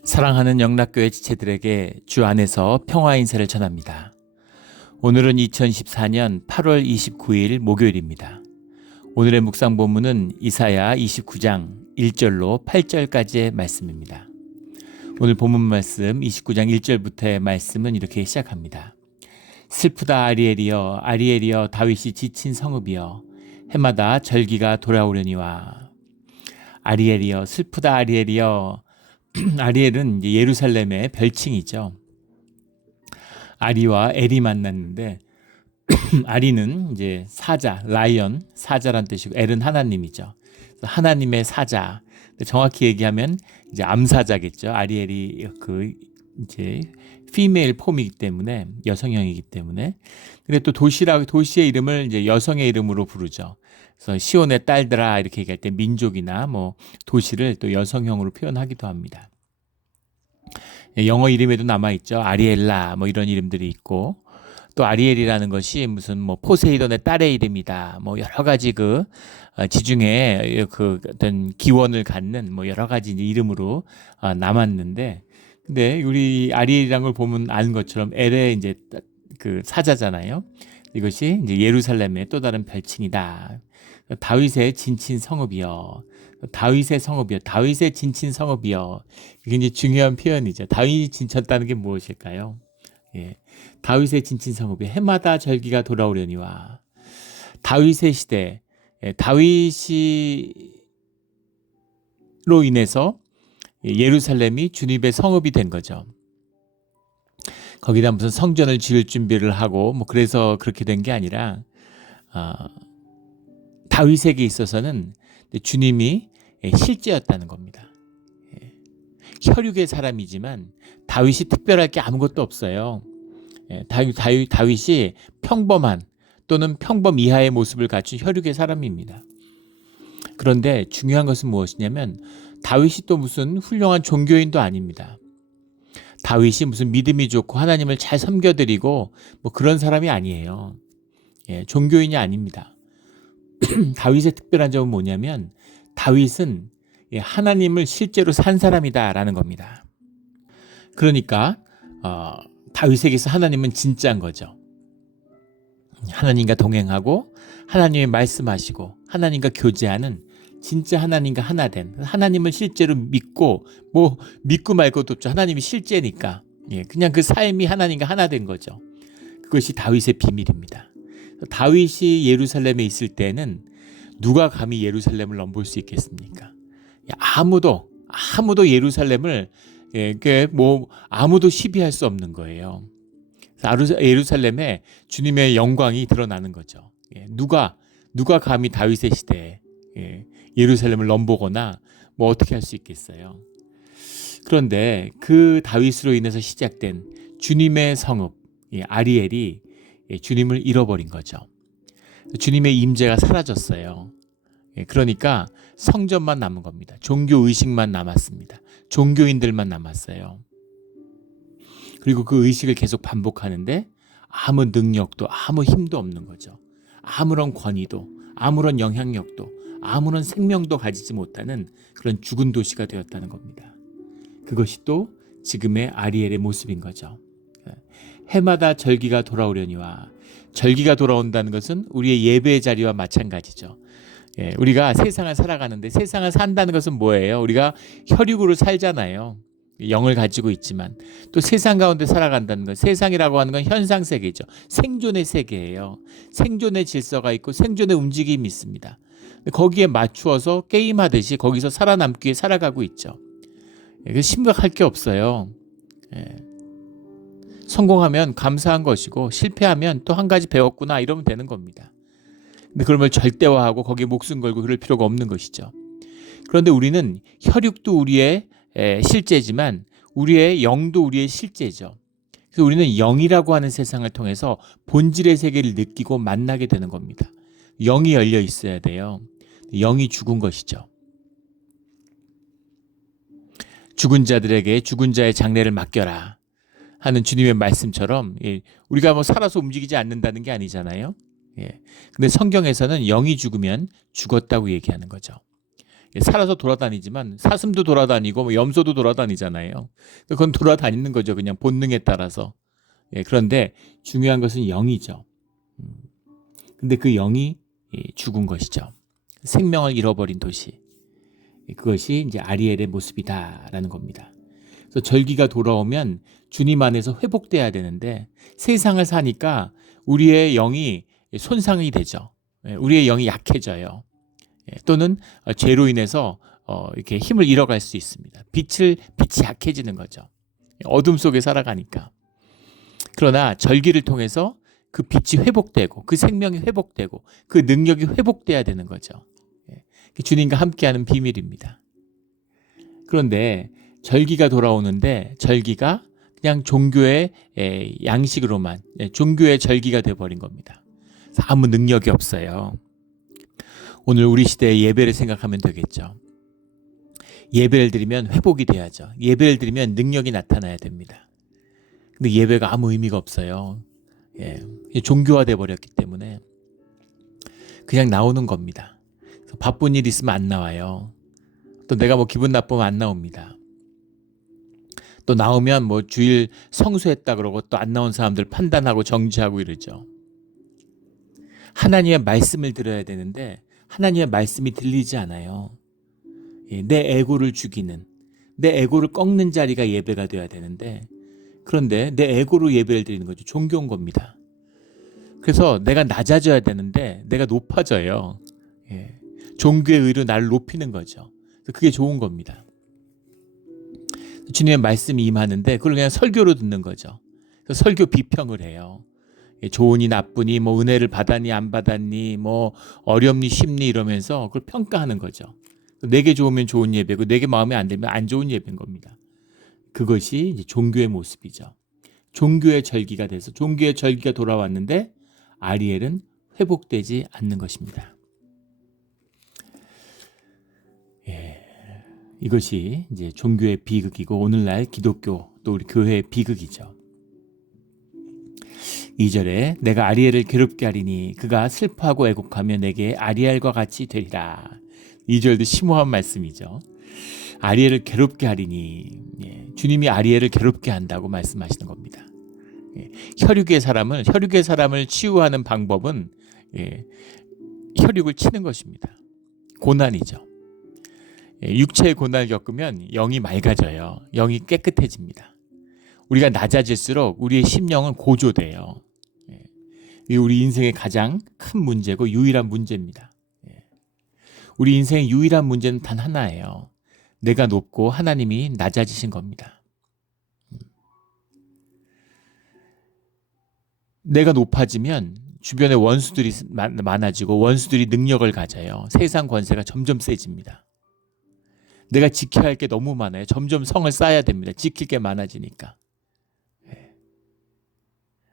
사랑하는 영락교회 지체들에게 주 안에서 평화 인사를 전합니다. 오늘은 2014년 8월 29일 목요일입니다. 오늘의 묵상 본문은 이사야 29장 1절로 8절까지의 말씀입니다. 오늘 본문 말씀 29장 1절부터의 말씀은 이렇게 시작합니다. 슬프다 아리엘이여 아리엘이여 다윗이 지친 성읍이여 해마다 절기가 돌아오려니와. 아리엘이여 슬프다 아리엘이여. 아리엘은 예루살렘의 별칭이죠. 아리와 엘이 만났는데 아리는 이제 사자, 라이언, 사자란 뜻이고 엘은 하나님이죠. 하나님의 사자. 정확히 얘기하면 이제 암사자겠죠. 아리엘이 그 이제 피메일 폼이기 때문에 여성형이기 때문에. 근데 또 도시의 이름을 이제 여성의 이름으로 부르죠. 그래서 시온의 딸들아 이렇게 얘기할 때 민족이나 뭐 도시를 또 여성형으로 표현하기도 합니다. 영어 이름에도 남아있죠. 아리엘라 뭐 이런 이름들이 있고, 또 아리엘이라는 것이 무슨 뭐 포세이돈의 딸의 이름이다 뭐 여러 가지 그 지중해 그 어떤 기원을 갖는 뭐 여러 가지 이제 이름으로 남았는데, 근데 우리 아리엘이라는 걸 보면 아는 것처럼 엘의 이제 그 사자잖아요. 이것이 이제 예루살렘의 또 다른 별칭이다. 다윗의 진친 성읍이여. 다윗의 성읍이여. 다윗의 진친 성읍이여. 이게 이제 중요한 표현이죠. 다윗이 진쳤다는 게 무엇일까요? 예. 다윗의 진친 성읍이 해마다 절기가 돌아오려니와. 다윗의 시대, 다윗이로 인해서 예루살렘이 주님의 성읍이 된 거죠. 거기다 무슨 성전을 지을 준비를 하고 뭐 그래서 그렇게 된 게 아니라 다윗에게 있어서는 주님이 실제였다는 겁니다. 혈육의 사람이지만 다윗이 특별할 게 아무것도 없어요. 다윗이 평범한 또는 평범 이하의 모습을 갖춘 혈육의 사람입니다. 그런데 중요한 것은 무엇이냐면 다윗이 또 무슨 훌륭한 종교인도 아닙니다. 다윗이 무슨 믿음이 좋고 하나님을 잘 섬겨드리고 뭐 그런 사람이 아니에요. 종교인이 아닙니다. 다윗의 특별한 점은 뭐냐면 다윗은 하나님을 실제로 산 사람이다라는 겁니다. 그러니까 다윗에게서 하나님은 진짜인 거죠. 하나님과 동행하고 하나님의 말씀하시고 하나님과 교제하는 진짜 하나님과 하나 된, 하나님을 실제로 믿고 뭐 믿고 말 것도 없죠. 하나님이 실제니까 그냥 그 삶이 하나님과 하나 된 거죠. 그것이 다윗의 비밀입니다. 다윗이 예루살렘에 있을 때는 누가 감히 예루살렘을 넘볼 수 있겠습니까? 아무도 예루살렘을 뭐 아무도 시비할 수 없는 거예요. 예루살렘에 주님의 영광이 드러나는 거죠. 누가 감히 다윗의 시대에 예루살렘을 넘보거나 뭐 어떻게 할 수 있겠어요? 그런데 그 다윗으로 인해서 시작된 주님의 성읍 아리엘이 주님을 잃어버린 거죠. 주님의 임재가 사라졌어요. 그러니까 성전만 남은 겁니다. 종교 의식만 남았습니다. 종교인들만 남았어요. 그리고 그 의식을 계속 반복하는데 아무 능력도 아무 힘도 없는 거죠. 아무런 권위도 아무런 영향력도 아무런 생명도 가지지 못하는 그런 죽은 도시가 되었다는 겁니다. 그것이 또 지금의 아리엘의 모습인 거죠. 해마다 절기가 돌아오려니와. 절기가 돌아온다는 것은 우리의 예배의 자리와 마찬가지죠. 우리가 세상을 살아가는데 세상을 산다는 것은 뭐예요? 우리가 혈육으로 살잖아요. 영을 가지고 있지만 또 세상 가운데 살아간다는 것, 세상이라고 하는 건 현상 세계죠. 생존의 세계예요. 생존의 질서가 있고 생존의 움직임이 있습니다. 거기에 맞추어서 게임하듯이 거기서 살아남기 위해 살아가고 있죠. 심각할 게 없어요. 성공하면 감사한 것이고 실패하면 또 한 가지 배웠구나 이러면 되는 겁니다. 근데 그런 걸 절대화하고 거기에 목숨 걸고 그럴 필요가 없는 것이죠. 그런데 우리는 혈육도 우리의 실제지만 우리의 영도 우리의 실제죠. 그래서 우리는 영이라고 하는 세상을 통해서 본질의 세계를 느끼고 만나게 되는 겁니다. 영이 열려 있어야 돼요. 영이 죽은 것이죠. 죽은 자들에게 죽은 자의 장례를 맡겨라 하는 주님의 말씀처럼 우리가 뭐 살아서 움직이지 않는다는 게 아니잖아요. 근데 성경에서는 영이 죽으면 죽었다고 얘기하는 거죠. 살아서 돌아다니지만 사슴도 돌아다니고 뭐 염소도 돌아다니잖아요. 그건 돌아다니는 거죠. 그냥 본능에 따라서. 그런데 중요한 것은 영이죠. 근데 그 영이 죽은 것이죠. 생명을 잃어버린 도시. 그것이 이제 아리엘의 모습이다라는 겁니다. 그래서 절기가 돌아오면 주님 안에서 회복돼야 되는데 세상을 사니까 우리의 영이 손상이 되죠. 우리의 영이 약해져요. 또는 죄로 인해서 이렇게 힘을 잃어갈 수 있습니다. 빛이 약해지는 거죠. 어둠 속에 살아가니까. 그러나 절기를 통해서 그 빛이 회복되고 그 생명이 회복되고 그 능력이 회복돼야 되는 거죠. 주님과 함께하는 비밀입니다. 그런데 절기가 돌아오는데 절기가 그냥 종교의 양식으로만 종교의 절기가 돼버린 겁니다. 아무 능력이 없어요. 오늘 우리 시대의 예배를 생각하면 되겠죠. 예배를 드리면 회복이 돼야죠. 예배를 드리면 능력이 나타나야 됩니다. 근데 예배가 아무 의미가 없어요. 종교화돼 버렸기 때문에 그냥 나오는 겁니다. 바쁜 일 있으면 안 나와요. 또 내가 뭐 기분 나쁘면 안 나옵니다. 또 나오면 뭐 주일 성수했다 그러고 또 안 나온 사람들 판단하고 정지하고 이러죠. 하나님의 말씀을 들어야 되는데 하나님의 말씀이 들리지 않아요. 내 에고를 죽이는, 내 에고를 꺾는 자리가 예배가 돼야 되는데 그런데 내 에고로 예배를 드리는 거죠. 종교인 겁니다. 그래서 내가 낮아져야 되는데 내가 높아져요. 종교의 의로 나를 높이는 거죠. 그게 좋은 겁니다. 주님의 말씀이 임하는데 그걸 그냥 설교로 듣는 거죠. 그래서 설교 비평을 해요. 좋으니 나쁘니 뭐 은혜를 받았니 안 받았니 뭐 어렵니 쉽니 이러면서 그걸 평가하는 거죠. 내게 좋으면 좋은 예배고 내게 마음에 안 들면 안 좋은 예배인 겁니다. 그것이 이제 종교의 모습이죠. 종교의 절기가 돼서 종교의 절기가 돌아왔는데 아리엘은 회복되지 않는 것입니다. 이것이 이제 종교의 비극이고 오늘날 기독교 또 우리 교회의 비극이죠. 2절에 내가 아리엘을 괴롭게 하리니 그가 슬퍼하고 애곡하며 내게 아리엘과 같이 되리라. 2절도 심오한 말씀이죠. 아리엘을 괴롭게 하리니 주님이 아리엘을 괴롭게 한다고 말씀하시는 겁니다. 혈육의 사람을 치유하는 방법은 혈육을 치는 것입니다. 고난이죠. 육체의 고난을 겪으면 영이 맑아져요. 영이 깨끗해집니다. 우리가 낮아질수록 우리의 심령은 고조돼요. 이게 우리 인생의 가장 큰 문제고 유일한 문제입니다. 우리 인생의 유일한 문제는 단 하나예요. 내가 높고 하나님이 낮아지신 겁니다. 내가 높아지면 주변에 원수들이 많아지고 원수들이 능력을 가져요. 세상 권세가 점점 세집니다. 내가 지켜야 할 게 너무 많아요. 점점 성을 쌓아야 됩니다. 지킬 게 많아지니까.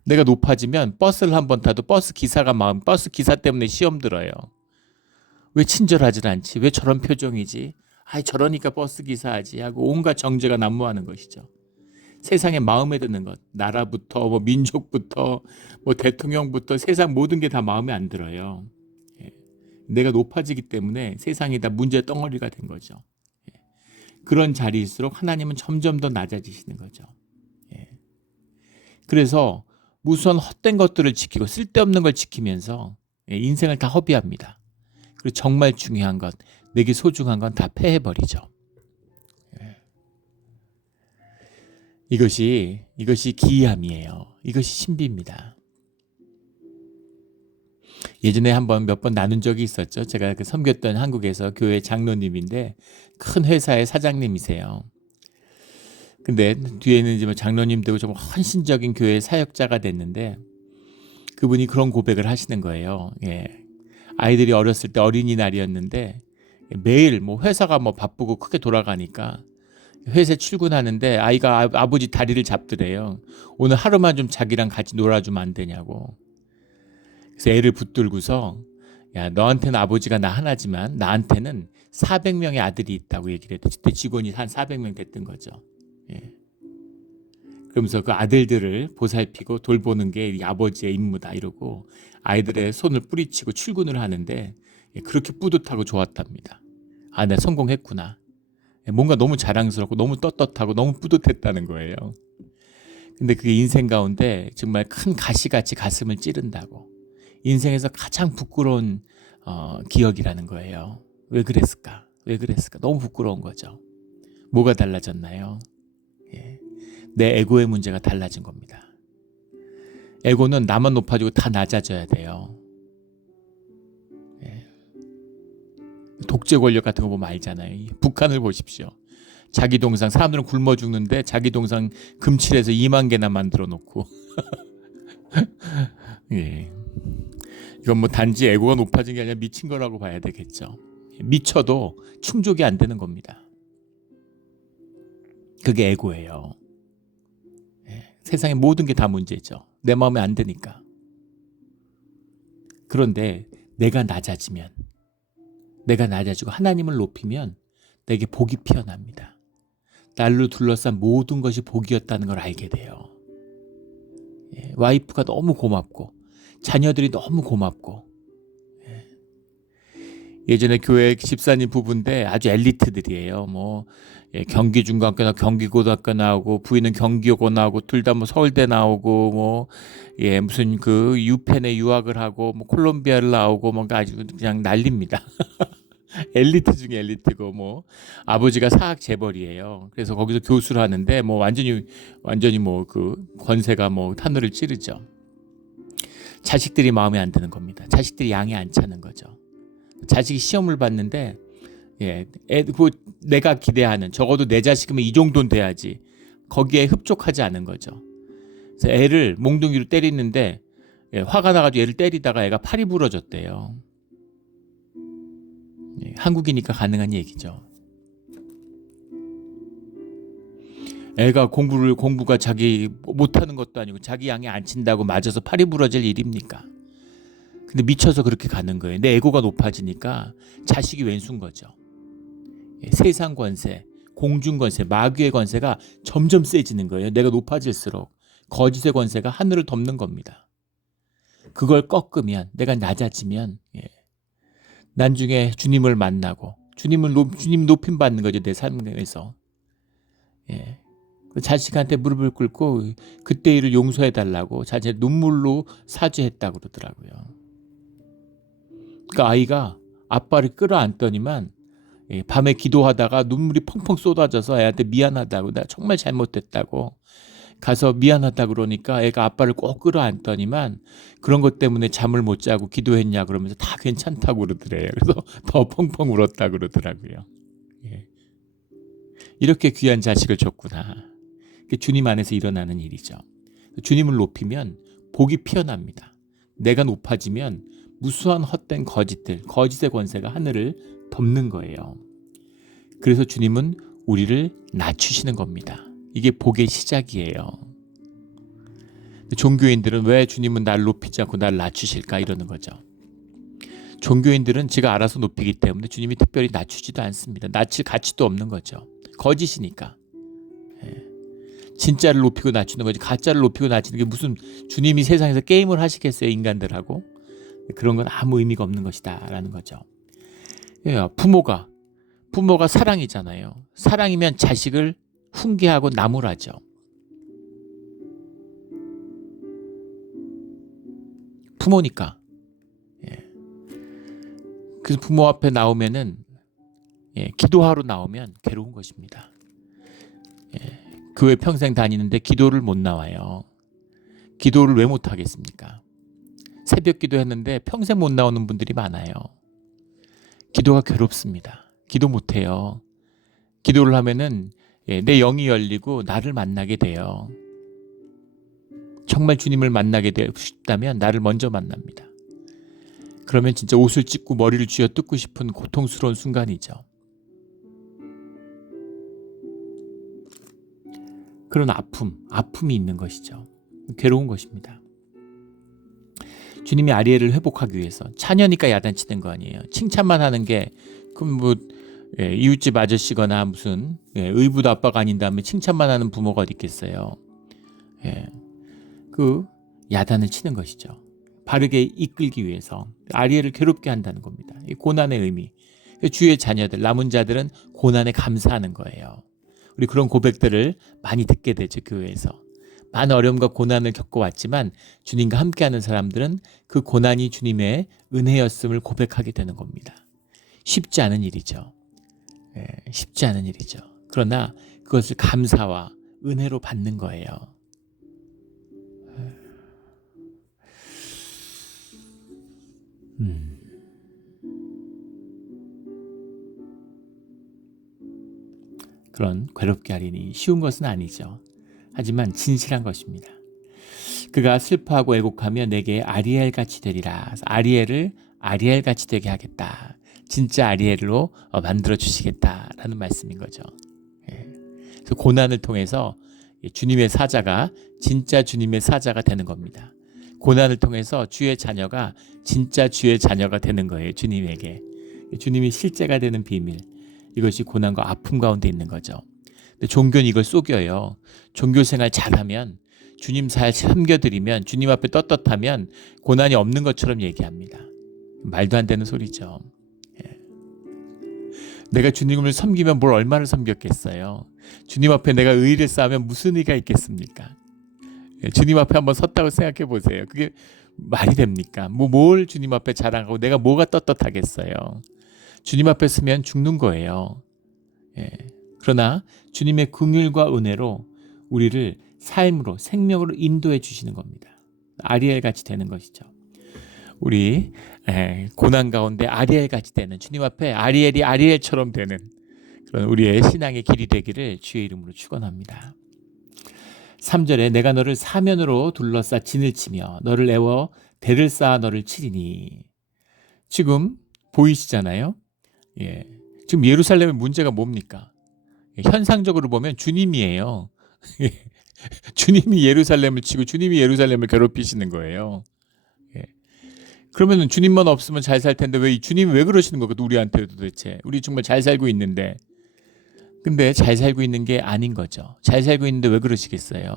내가 높아지면 버스를 한번 타도 버스 기사 때문에 시험 들어요. 왜 친절하지 않지? 왜 저런 표정이지? 저러니까 버스 기사하지 하고 온갖 정죄가 난무하는 것이죠. 세상에 마음에 드는 것, 나라부터 뭐 민족부터 뭐 대통령부터 세상 모든 게 다 마음에 안 들어요. 내가 높아지기 때문에 세상이 다 문제 덩어리가 된 거죠. 그런 자리일수록 하나님은 점점 더 낮아지시는 거죠. 그래서 무수한 헛된 것들을 지키고 쓸데없는 걸 지키면서 인생을 다 허비합니다. 그리고 정말 중요한 것, 내게 소중한 건 다 패해버리죠. 이것이 기이함이에요. 이것이 신비입니다. 예전에 몇 번 나눈 적이 있었죠. 제가 섬겼던 한국에서 교회 장로님인데 큰 회사의 사장님이세요. 근데 뒤에는 이제 장로님 되고 좀 헌신적인 교회 사역자가 됐는데 그분이 그런 고백을 하시는 거예요. 아이들이 어렸을 때 어린이날이었는데 매일 회사가 바쁘고 크게 돌아가니까 회사에 출근하는데 아이가 아버지 다리를 잡더래요. 오늘 하루만 좀 자기랑 같이 놀아주면 안 되냐고. 그래서 애를 붙들고서 야, 너한테는 아버지가 나 하나지만 나한테는 400명의 아들이 있다고 얘기를 했대. 그때 직원이 한 400명 됐던 거죠. 그러면서 그 아들들을 보살피고 돌보는 게 이 아버지의 임무다 이러고 아이들의 손을 뿌리치고 출근을 하는데 그렇게 뿌듯하고 좋았답니다. 아, 내가 성공했구나. 뭔가 너무 자랑스럽고 너무 떳떳하고 너무 뿌듯했다는 거예요. 근데 그게 인생 가운데 정말 큰 가시같이 가슴을 찌른다고. 인생에서 가장 부끄러운 기억이라는 거예요. 왜 그랬을까? 왜 그랬을까? 너무 부끄러운 거죠. 뭐가 달라졌나요? 예. 내 에고의 문제가 달라진 겁니다. 에고는 나만 높아지고 다 낮아져야 돼요. 예. 독재 권력 같은 거 보면 알잖아요. 북한을 보십시오. 자기 동상, 사람들은 굶어 죽는데 자기 동상 금칠해서 2만 개나 만들어 놓고. 예. 이건 뭐 단지 에고가 높아진 게 아니라 미친 거라고 봐야 되겠죠. 미쳐도 충족이 안 되는 겁니다. 그게 에고예요. 예. 세상의 모든 게 다 문제죠. 내 마음에 안 드니까. 그런데 내가 낮아지면, 내가 낮아지고 하나님을 높이면 내게 복이 피어납니다. 날로 둘러싼 모든 것이 복이었다는 걸 알게 돼요. 예, 와이프가 너무 고맙고 자녀들이 너무 고맙고, 예. 예전에 교회 집사님 부부인데 아주 엘리트들이에요. 뭐 경기중고등학교 나오고 경기고등학교 나오고 부인은 경기고 나오고 둘 다 뭐 서울대 나오고 뭐 무슨 그 유펜에 유학을 하고 뭐 콜롬비아를 나오고 뭔가 아주 그냥 난립니다. 엘리트 중에 엘리트고 뭐 아버지가 사학 재벌이에요. 그래서 거기서 교수를 하는데 뭐 완전히 뭐 그 권세가 뭐 하늘을 찌르죠. 자식들이 마음에 안 드는 겁니다. 자식들이 양에 안 차는 거죠. 자식이 시험을 봤는데 내가 기대하는 적어도 내 자식이면 이 정도는 돼야지 거기에 흡족하지 않은 거죠. 그래서 애를 몽둥이로 때리는데 화가 나가지고 애를 때리다가 애가 팔이 부러졌대요. 한국이니까 가능한 얘기죠. 애가 공부가 자기 못하는 것도 아니고 자기 양에 안 친다고 맞아서 팔이 부러질 일입니까? 근데 미쳐서 그렇게 가는 거예요. 내 에고가 높아지니까 자식이 왼수인 거죠. 세상 권세, 공중 권세, 마귀의 권세가 점점 세지는 거예요. 내가 높아질수록 거짓의 권세가 하늘을 덮는 겁니다. 그걸 꺾으면, 내가 낮아지면 나중에 주님을 만나고 주님 높임 받는 거죠. 내 삶에서. 그 자식한테 무릎을 꿇고 그때 일을 용서해 달라고 자신의 눈물로 사죄했다고 그러더라고요. 그러니까 아이가 아빠를 끌어안더니만 밤에 기도하다가 눈물이 펑펑 쏟아져서 애한테 미안하다고, 나 정말 잘못됐다고 가서 미안하다 그러니까 애가 아빠를 꼭 끌어안더니만 그런 것 때문에 잠을 못 자고 기도했냐 그러면서 다 괜찮다고 그러더래요. 그래서 더 펑펑 울었다 그러더라고요. 이렇게 귀한 자식을 줬구나. 주님 안에서 일어나는 일이죠. 주님을 높이면 복이 피어납니다. 내가 높아지면 무수한 헛된 거짓의 권세가 하늘을 덮는 거예요. 그래서 주님은 우리를 낮추시는 겁니다. 이게 복의 시작이에요. 종교인들은 왜 주님은 날 높이지 않고 날 낮추실까 이러는 거죠. 종교인들은 지가 알아서 높이기 때문에 주님이 특별히 낮추지도 않습니다. 낮출 가치도 없는 거죠. 거짓이니까. 진짜를 높이고 낮추는 거지 가짜를 높이고 낮추는 게 무슨 주님이 세상에서 게임을 하시겠어요, 인간들하고. 그런 건 아무 의미가 없는 것이다 라는 거죠. 부모가 사랑이잖아요. 사랑이면 자식을 훈계하고 나무라죠. 부모니까. 그래서 부모 앞에 나오면은 기도하러 나오면 괴로운 것입니다. 교회 평생 다니는데 기도를 못 나와요. 기도를 왜 못 하겠습니까? 새벽 기도했는데 평생 못 나오는 분들이 많아요. 기도가 괴롭습니다. 기도 못 해요. 기도를 하면은 내 영이 열리고 나를 만나게 돼요. 정말 주님을 만나게 되고 싶다면 나를 먼저 만납니다. 그러면 진짜 옷을 찢고 머리를 쥐어 뜯고 싶은 고통스러운 순간이죠. 그런 아픔이 있는 것이죠. 괴로운 것입니다. 주님이 아리엘을 회복하기 위해서 차녀니까 야단치는 거 아니에요. 칭찬만 하는 게 그럼 뭐 이웃집 아저씨거나 무슨 의붓 아빠가 아닌 다음에 칭찬만 하는 부모가 어디 있겠어요. 그 야단을 치는 것이죠. 바르게 이끌기 위해서 아리엘을 괴롭게 한다는 겁니다. 이 고난의 의미. 주의 자녀들, 남은 자들은 고난에 감사하는 거예요. 우리 그런 고백들을 많이 듣게 되죠. 교회에서. 많은 어려움과 고난을 겪어왔지만 주님과 함께하는 사람들은 그 고난이 주님의 은혜였음을 고백하게 되는 겁니다. 쉽지 않은 일이죠. 쉽지 않은 일이죠. 그러나 그것을 감사와 은혜로 받는 거예요. 그런 괴롭게 하리니 쉬운 것은 아니죠. 하지만 진실한 것입니다. 그가 슬퍼하고 애곡하며 내게 아리엘같이 되리라. 아리엘을 아리엘같이 되게 하겠다. 진짜 아리엘로 만들어 주시겠다라는 말씀인 거죠. 그래서 고난을 통해서 주님의 사자가 진짜 주님의 사자가 되는 겁니다. 고난을 통해서 주의 자녀가 진짜 주의 자녀가 되는 거예요. 주님에게. 주님이 실제가 되는 비밀. 이것이 고난과 아픔 가운데 있는 거죠. 근데 종교는 이걸 속여요. 종교생활 잘하면, 주님 잘 섬겨드리면, 주님 앞에 떳떳하면 고난이 없는 것처럼 얘기합니다. 말도 안 되는 소리죠. 내가 주님을 섬기면 뭘 얼마를 섬겼겠어요. 주님 앞에 내가 의의를 쌓으면 무슨 의의가 있겠습니까? 주님 앞에 한번 섰다고 생각해 보세요. 그게 말이 됩니까? 뭘 주님 앞에 자랑하고 내가 뭐가 떳떳하겠어요. 주님 앞에 서면 죽는 거예요. 그러나 주님의 긍휼과 은혜로 우리를 삶으로, 생명으로 인도해 주시는 겁니다. 아리엘 같이 되는 것이죠. 우리 고난 가운데 아리엘 같이 되는, 주님 앞에 아리엘이 아리엘처럼 되는 그런 우리의 신앙의 길이 되기를 주의 이름으로 축원합니다. 3절에 내가 너를 사면으로 둘러싸 진을 치며 너를 애워 대를 쌓아 너를 치리니. 지금 보이시잖아요. 지금 예루살렘의 문제가 뭡니까? 현상적으로 보면 주님이에요. 주님이 예루살렘을 치고 주님이 예루살렘을 괴롭히시는 거예요. 그러면 주님만 없으면 잘 살 텐데 왜 주님이 왜 그러시는 거거든, 우리한테 도대체. 우리 정말 잘 살고 있는데. 근데 잘 살고 있는 게 아닌 거죠. 잘 살고 있는데 왜 그러시겠어요?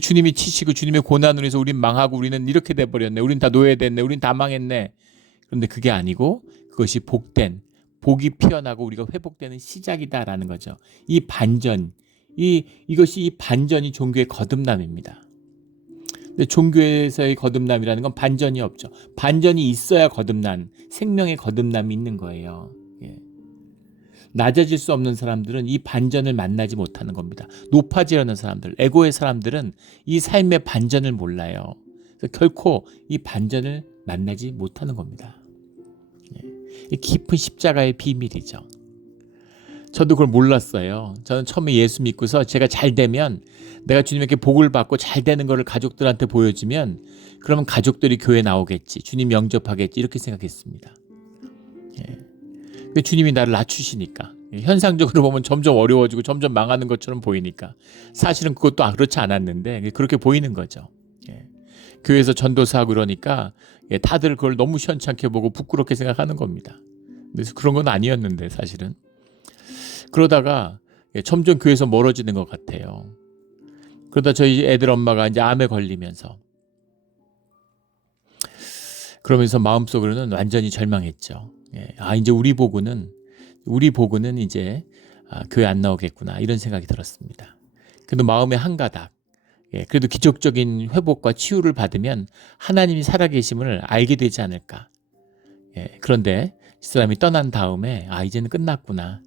주님이 치시고 주님의 고난으로 해서 우린 망하고 우리는 이렇게 돼버렸네. 우린 다 노예됐네. 우린 다 망했네. 그런데 그게 아니고 그것이 복된, 복이 피어나고 우리가 회복되는 시작이다라는 거죠. 이 반전, 이것이 이 반전이 종교의 거듭남입니다. 근데 종교에서의 거듭남이라는 건 반전이 없죠. 반전이 있어야 거듭난, 생명의 거듭남이 있는 거예요. 낮아질 수 없는 사람들은 이 반전을 만나지 못하는 겁니다. 높아지려는 사람들, 에고의 사람들은 이 삶의 반전을 몰라요. 그래서 결코 이 반전을 만나지 못하는 겁니다. 이 깊은 십자가의 비밀이죠. 저도 그걸 몰랐어요. 저는 처음에 예수 믿고서 제가 잘 되면, 내가 주님에게 복을 받고 잘 되는 것을 가족들한테 보여주면 그러면 가족들이 교회 나오겠지, 주님 영접하겠지, 이렇게 생각했습니다. 주님이 나를 낮추시니까, 현상적으로 보면 점점 어려워지고 점점 망하는 것처럼 보이니까 사실은 그것도 그렇지 않았는데 그렇게 보이는 거죠. 교회에서 전도사하고 그러니까 다들 그걸 너무 시원찮게 보고 부끄럽게 생각하는 겁니다. 그래서 그런 건 아니었는데 사실은. 그러다가 점점 교회에서 멀어지는 것 같아요. 그러다 저희 애들 엄마가 이제 암에 걸리면서, 그러면서 마음속으로는 완전히 절망했죠. 이제 우리 보고는 이제 교회 안 나오겠구나, 이런 생각이 들었습니다. 그래도 마음의 한 가닥, 그래도 기적적인 회복과 치유를 받으면 하나님이 살아계심을 알게 되지 않을까. 그런데 이 사람이 떠난 다음에 이제는 끝났구나,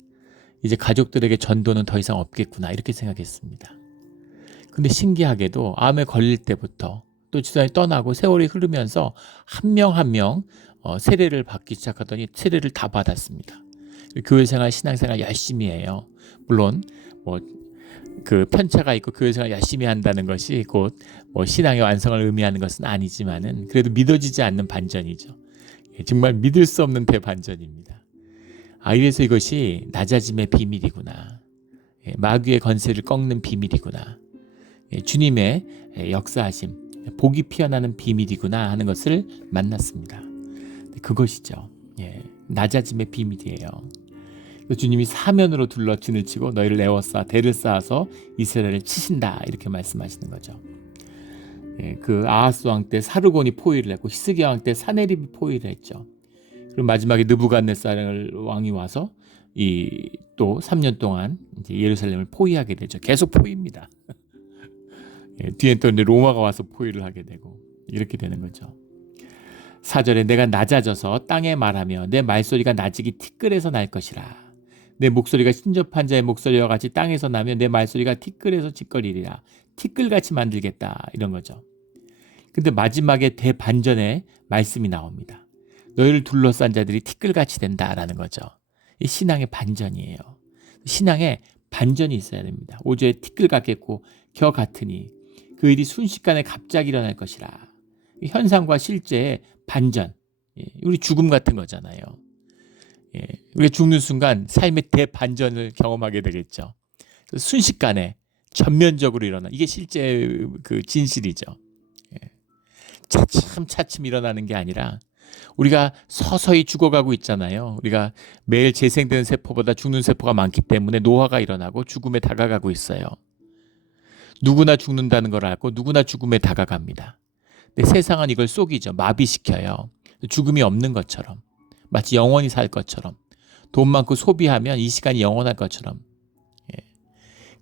이제 가족들에게 전도는 더 이상 없겠구나, 이렇게 생각했습니다. 근데 신기하게도 암에 걸릴 때부터 또 지사람이 떠나고 세월이 흐르면서 한 명 한 명 세례를 받기 시작하더니 세례를 다 받았습니다. 교회생활, 신앙생활 열심히 해요. 물론 그 편차가 있고 교회생활 열심히 한다는 것이 곧 신앙의 완성을 의미하는 것은 아니지만은 그래도 믿어지지 않는 반전이죠. 정말 믿을 수 없는 대반전입니다. 이래서 이것이 낮아짐의 비밀이구나, 마귀의 건세를 꺾는 비밀이구나, 주님의 역사하심, 복이 피어나는 비밀이구나 하는 것을 만났습니다. 그것이죠. 낮아짐의 비밀이에요. 주님이 사면으로 둘러 진을 치고 너희를 에워싸 대를 쌓아서 이스라엘을 치신다, 이렇게 말씀하시는 거죠. 그 아하스 왕 때 사르곤이 포위를 했고 히스기야 왕 때 사네립이 포위를 했죠. 그리고 마지막에 느부갓네살 왕이 와서 이 또 3년 동안 이제 예루살렘을 포위하게 되죠. 계속 포위입니다. 예, 뒤에 또 이제 로마가 와서 포위를 하게 되고 이렇게 되는 거죠. 4절에 내가 낮아져서 땅에 말하며 내 말소리가 낮이기 티끌에서 날 것이라. 내 목소리가 신접한 자의 목소리와 같이 땅에서 나며 내 말소리가 티끌에서 짓거리리라. 티끌같이 만들겠다, 이런 거죠. 근데 마지막에 대반전의 말씀이 나옵니다. 너희를 둘러싼 자들이 티끌같이 된다라는 거죠. 이 신앙의 반전이에요. 신앙에 반전이 있어야 됩니다. 5절에 티끌 같겠고 겨 같으니 그 일이 순식간에 갑자기 일어날 것이라. 현상과 실제의 반전. 우리 죽음 같은 거잖아요. 우리가 죽는 순간 삶의 대반전을 경험하게 되겠죠. 순식간에 전면적으로 일어나. 이게 실제 그 진실이죠. 차츰 일어나는 게 아니라 우리가 서서히 죽어가고 있잖아요. 우리가 매일 재생되는 세포보다 죽는 세포가 많기 때문에 노화가 일어나고 죽음에 다가가고 있어요. 누구나 죽는다는 걸 알고 누구나 죽음에 다가갑니다. 근데 세상은 이걸 속이죠. 마비시켜요. 죽음이 없는 것처럼, 마치 영원히 살 것처럼, 돈 많고 소비하면 이 시간이 영원할 것처럼,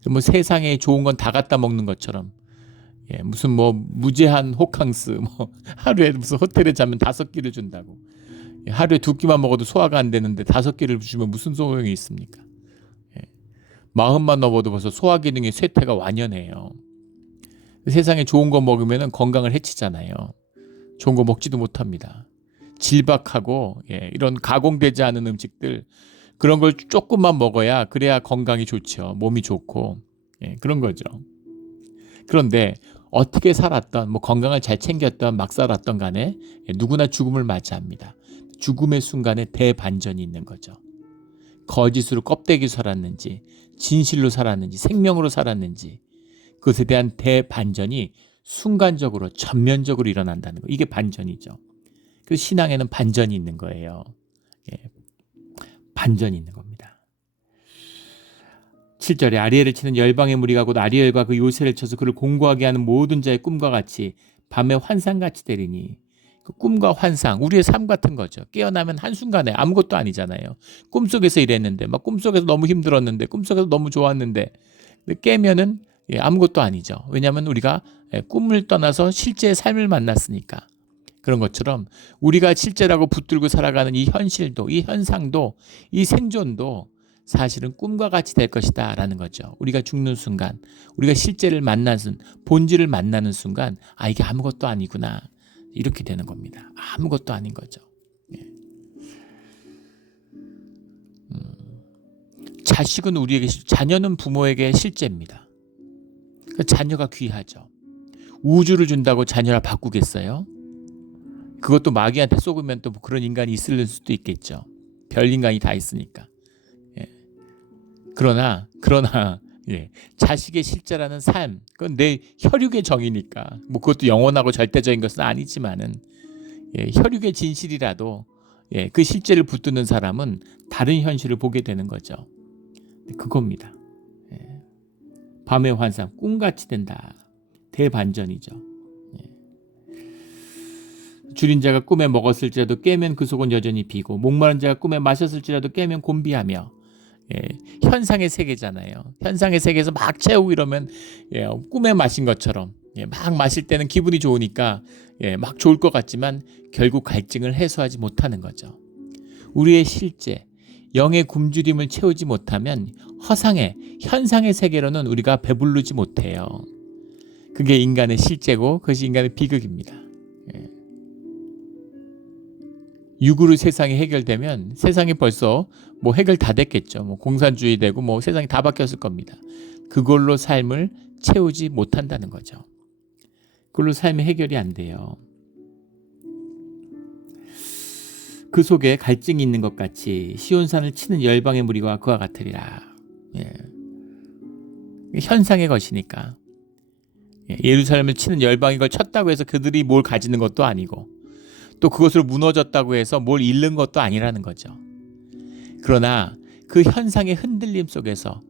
뭐 세상에 좋은 건 다 갖다 먹는 것처럼, 무슨 뭐 무제한 호캉스, 뭐 하루에 무슨 호텔에 자면 5끼를 준다고, 하루에 2끼만 먹어도 소화가 안 되는데 5끼를 주면 무슨 소용이 있습니까? 40만 넘어도 벌써 소화 기능의 쇠퇴가 완연해요. 세상에 좋은 거 먹으면 건강을 해치잖아요. 좋은 거 먹지도 못합니다. 질박하고 이런 가공되지 않은 음식들, 그런 걸 조금만 먹어야 그래야 건강이 좋죠. 몸이 좋고 그런 거죠. 그런데 어떻게 살았던, 뭐 건강을 잘 챙겼던, 막 살았던 간에 누구나 죽음을 맞이합니다. 죽음의 순간에 대반전이 있는 거죠. 거짓으로 껍데기 살았는지, 진실로 살았는지, 생명으로 살았는지, 그것에 대한 대반전이 순간적으로 전면적으로 일어난다는 거. 이게 반전이죠. 그래서 신앙에는 반전이 있는 거예요. 반전이 있는 겁니다. 7절에 아리엘을 치는 열방의 무리가 곧 아리엘과 그 요새를 쳐서 그를 공고하게 하는 모든 자의 꿈과 같이 밤에 환상같이 되리니, 그 꿈과 환상, 우리의 삶 같은 거죠. 깨어나면 한순간에 아무것도 아니잖아요. 꿈속에서 이랬는데, 막 꿈속에서 너무 힘들었는데, 꿈속에서 너무 좋았는데, 근데 깨면은 아무것도 아니죠. 왜냐하면 우리가 꿈을 떠나서 실제의 삶을 만났으니까. 그런 것처럼 우리가 실제라고 붙들고 살아가는 이 현실도, 이 현상도, 이 생존도 사실은 꿈과 같이 될 것이다 라는 거죠. 우리가 죽는 순간, 우리가 실제를 만나는, 본질을 만나는 순간, 아, 이게 아무것도 아니구나, 이렇게 되는 겁니다. 아무것도 아닌 거죠. 자식은 우리에게, 자녀는 부모에게 실제입니다. 자녀가 귀하죠. 우주를 준다고 자녀를 바꾸겠어요? 그것도 마귀한테 속으면 또 그런 인간이 있을 수도 있겠죠. 별 인간이 다 있으니까. 그러나 자식의 실제라는 삶, 그건 내 혈육의 정이니까, 뭐 그것도 영원하고 절대적인 것은 아니지만은 혈육의 진실이라도 그 실제를 붙드는 사람은 다른 현실을 보게 되는 거죠. 그겁니다. 밤의 환상, 꿈같이 된다. 대반전이죠. 줄인 자가 꿈에 먹었을지라도 깨면 그 속은 여전히 비고, 목마른 자가 꿈에 마셨을지라도 깨면 곤비하며. 현상의 세계잖아요. 현상의 세계에서 막 채우고 이러면 꿈에 마신 것처럼, 막 마실 때는 기분이 좋으니까 막 좋을 것 같지만 결국 갈증을 해소하지 못하는 거죠. 우리의 실제, 영의 굶주림을 채우지 못하면 허상의, 현상의 세계로는 우리가 배부르지 못해요. 그게 인간의 실제고 그것이 인간의 비극입니다. 육으로 세상이 해결되면 세상이 벌써 뭐 해결 다 됐겠죠. 뭐 공산주의 되고 뭐 세상이 다 바뀌었을 겁니다. 그걸로 삶을 채우지 못한다는 거죠. 그걸로 삶의 해결이 안 돼요. 그 속에 갈증이 있는 것 같이 시온산을 치는 열방의 무리가 그와 같으리라. 현상의 것이니까. 예루살렘을 치는 열방이 걸 쳤다고 해서 그들이 뭘 가지는 것도 아니고, 또 그것으로 무너졌다고 해서 뭘 잃는 것도 아니라는 거죠. 그러나 그 현상의 흔들림 속에서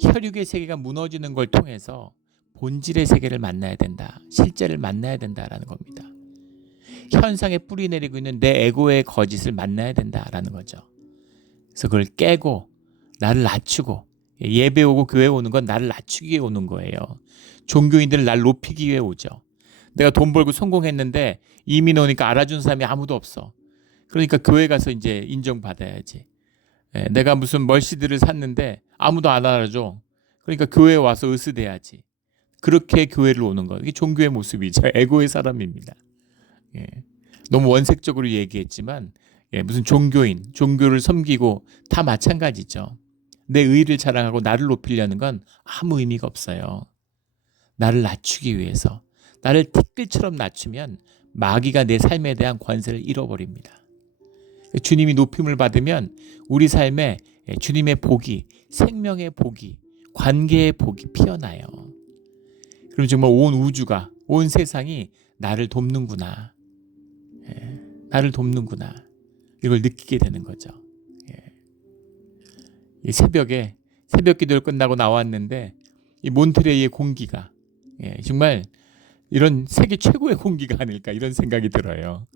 혈육의 세계가 무너지는 걸 통해서 본질의 세계를 만나야 된다. 실제를 만나야 된다라는 겁니다. 현상에 뿌리 내리고 있는 내 에고의 거짓을 만나야 된다라는 거죠. 그래서 그걸 깨고 나를 낮추고, 예배 오고 교회 오는 건 나를 낮추기 위해 오는 거예요. 종교인들을 날 높이기 위해 오죠. 내가 돈 벌고 성공했는데 이민 오니까 알아준 사람이 아무도 없어. 그러니까 교회 가서 이제 인정받아야지. 내가 무슨 멀시드를 샀는데 아무도 안 알아줘. 그러니까 교회에 와서 으스대야지. 그렇게 교회를 오는 거. 이게 종교의 모습이죠. 에고의 사람입니다. 너무 원색적으로 얘기했지만 무슨 종교인, 종교를 섬기고 다 마찬가지죠. 내 의의를 자랑하고 나를 높이려는 건 아무 의미가 없어요. 나를 낮추기 위해서. 나를 티끌처럼 낮추면 마귀가 내 삶에 대한 권세를 잃어버립니다. 주님이 높임을 받으면 우리 삶에 주님의 복이, 생명의 복이, 관계의 복이 피어나요. 그럼 정말 온 우주가, 온 세상이 나를 돕는구나. 나를 돕는구나. 이걸 느끼게 되는 거죠. 이 새벽에 새벽 기도를 끝나고 나왔는데 이 몬트레이의 공기가 정말 이런 세계 최고의 공기가 아닐까 이런 생각이 들어요.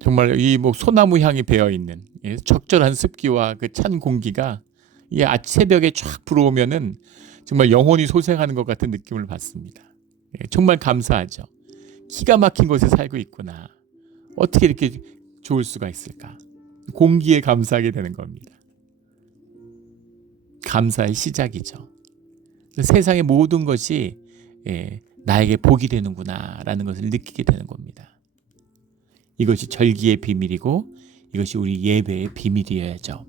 정말 이 뭐 소나무 향이 배어 있는 적절한 습기와 그 찬 공기가 이 새벽에 쫙 불어오면은 정말 영혼이 소생하는 것 같은 느낌을 받습니다. 정말 감사하죠. 기가 막힌 곳에 살고 있구나. 어떻게 이렇게 좋을 수가 있을까? 공기에 감사하게 되는 겁니다. 감사의 시작이죠. 세상의 모든 것이 나에게 복이 되는구나라는 것을 느끼게 되는 겁니다. 이것이 절기의 비밀이고 이것이 우리 예배의 비밀이어야죠.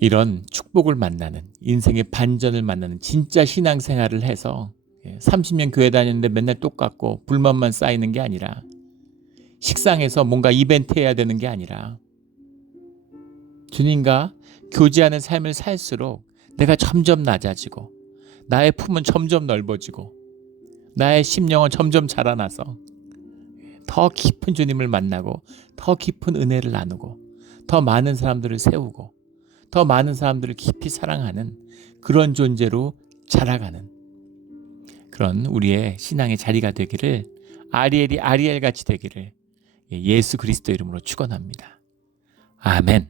이런 축복을 만나는, 인생의 반전을 만나는 진짜 신앙생활을 해서 30년 교회 다녔는데 맨날 똑같고 불만만 쌓이는 게 아니라, 식상해서 뭔가 이벤트 해야 되는 게 아니라 주님과 교제하는 삶을 살수록 내가 점점 낮아지고 나의 품은 점점 넓어지고 나의 심령은 점점 자라나서 더 깊은 주님을 만나고 더 깊은 은혜를 나누고 더 많은 사람들을 세우고 더 많은 사람들을 깊이 사랑하는 그런 존재로 자라가는 그런 우리의 신앙의 자리가 되기를, 아리엘이 아리엘같이 되기를 예수 그리스도 이름으로 축원합니다. 아멘.